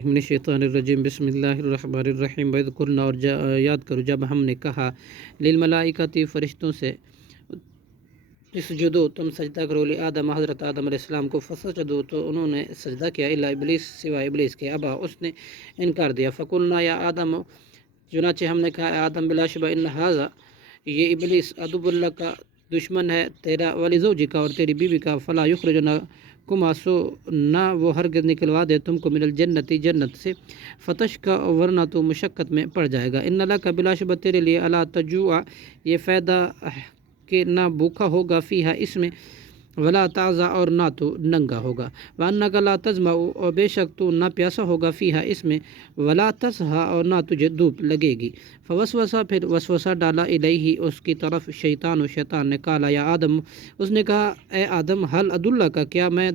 من الشیطان الرجیم بسم اللہ الرحمن الرحیم وَإِذْ قُلْنَا، اور یاد کرو جب ہم نے کہا للملائکۃ فرشتوں سے اسجدو تم سجدہ کرو لآدم حضرت آدم علیہ السلام کو، فسجدو تو انہوں نے سجدہ کیا، الا ابلیس سوائے ابلیس کے، ابا اس نے انکار دیا، فقلنا یا آدم چنانچہ ہم نے کہا آدم بلا شبہ ان ھذا یہ ابلیس عدو اللہ کا دشمن ہے تیرا، ولزوجک اور تیری بیوی کا، فلا یخرجنا کما سو نہ وہ ہرگز نکلوا دے تم کو، من الجنتی جنت سے، فتشکا ورنہ تو مشقت میں پڑ جائے گا، ان لک بلا شبہ تیرے لیے، الا تجوع یہ فائدہ کہ نہ بھوکا ہوگا، فیہا اس میں، ولا تعزا اور نہ تو ننگا ہوگا، وانک لا تظمأ اور بے شک تو نہ پیاسا ہوگا، فیہا اس میں، ولا تسہا اور نہ تجھے دھوپ لگے گی، فوسوسہ پھر وسوسہ ڈالا الیہ اس کی طرف، شیطان و شیطان نے، کالا یا آدم اس نے کہا اے آدم، حل ادلہ کا کیا میں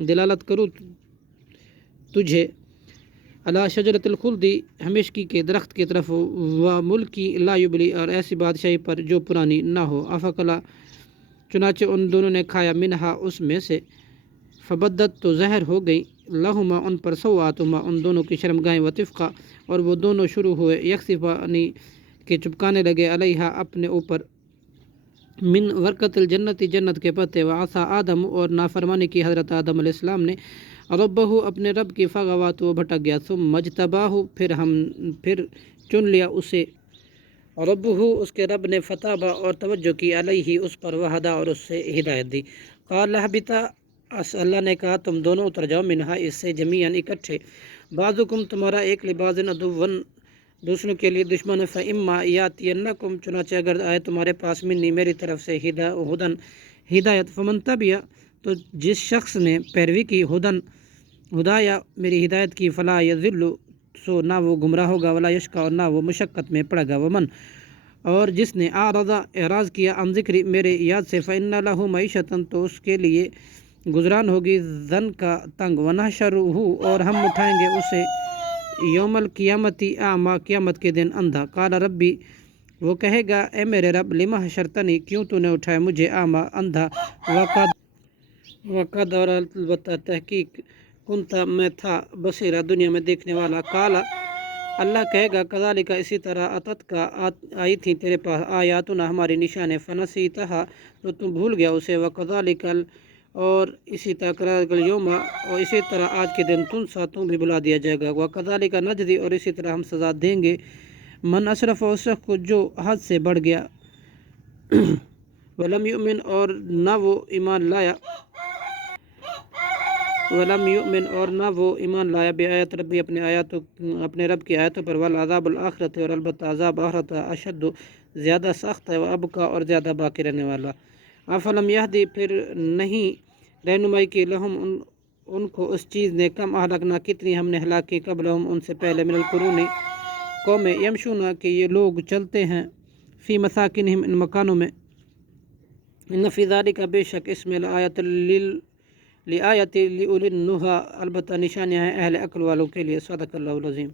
دلالت کروں تجھے، علی شجرۃ الخلد ہمیشگی کے درخت کی طرف، و ملکی لا یبلی اور ایسی بادشاہی پر جو پرانی نہ ہو، افکلا چنانچہ ان دونوں نے کھایا، منہا اس میں سے، فبدت تو ظاہر ہو گئی، لہما ان پر، سوآتہما ان دونوں کی شرمگاہیں، وطفقا اور وہ دونوں شروع ہوئے، یکسفانی کے چپکانے لگے، علیہا اپنے اوپر، من ورقۃ الجنت جنت کے پتے، وعصا آدم اور نافرمانی کی حضرت آدم علیہ السلام نے، ربہ اپنے رب کی، فغوا تو وہ بھٹک گیا، ثم اجتباہ پھر چن لیا اسے، ربہ اس کے رب نے، فتابا اور توجہ کی، علیہ اس پر، وہدا اور اس سے ہدایت دی، قال اہبطا اللہ نے کہا تم دونوں اتر جاؤ، منہا اس سے، جمیعاً اکٹھے، بعضکم تمہارا ایک لبعض عدو دوسروں کے لیے دشمن، فاما یاتینکم چنانچہ اگر آئے تمہارے پاس، منی میری طرف سے، ہدن ہدایت، فمن تبع تو جس شخص نے پیروی کی، ہدایا میری ہدایت کی، فلا یضل سو نہ وہ گمراہ ہوگا، ولا یشقی اور نہ وہ مشقت میں پڑے گا، ومن اور جس نے اعرض اعراض کیا، عن ذکری میرے یاد سے، فإن لہ معیشۃ تو اس کے لیے گزران ہوگی، ضن کا تنگ، ونحشرہ اور ہم اٹھائیں گے اسے، یوم القیامتی اعمیٰ قیامت کے دن اندھا، قال ربی وہ کہے گا اے میرے رب، لما حشرتنی کیوں تو نے اٹھایا مجھے، اعمیٰ اندھا، وقد اور البتہ تحقیق، کنتا میں تھا، بصیرا دنیا میں دیکھنے والا، قال اللہ کہے گا کذالک اسی طرح، اتت کا آئی تھی تیرے پاس، آیاتنا ہماری نشانیں، فنسیتھا تو تم بھول گیا اسے، وکذالک اور اسی طرح، کذالک الیوم اور اسی طرح آج کے دن، تنسیٰ تم بھی بلا دیا جائے گا، وکذالک نجزی اور اسی طرح ہم سزا دیں گے، من اسرف اس شخص کو جو حد سے بڑھ گیا، ولم یؤمن اور نہ وہ ایمان لایا، بآیات ربی اپنے رب کی آیتوں پر، والعذاب الآخرت اور البتہ عذاب آخرت، اشد زیادہ سخت ہے، وابقی اور زیادہ باقی رہنے والا، افلم یہدی پھر نہیں رہنمائی کی، لہم ان کو اس چیز نے، کم اہلکنا کتنی ہم نے ہلاک کی، قبلہم ان سے پہلے، من القرون قوم، یمشون کہ یہ لوگ چلتے ہیں، فی مساکنہم ان مکانوں میں، ان فی ذالک بے شک اس میں، لآیت لآیت لأولی النہی البتہ نشانیاں ہیں اہل عقل والوں کے لیے، صدق اللہ العظیم۔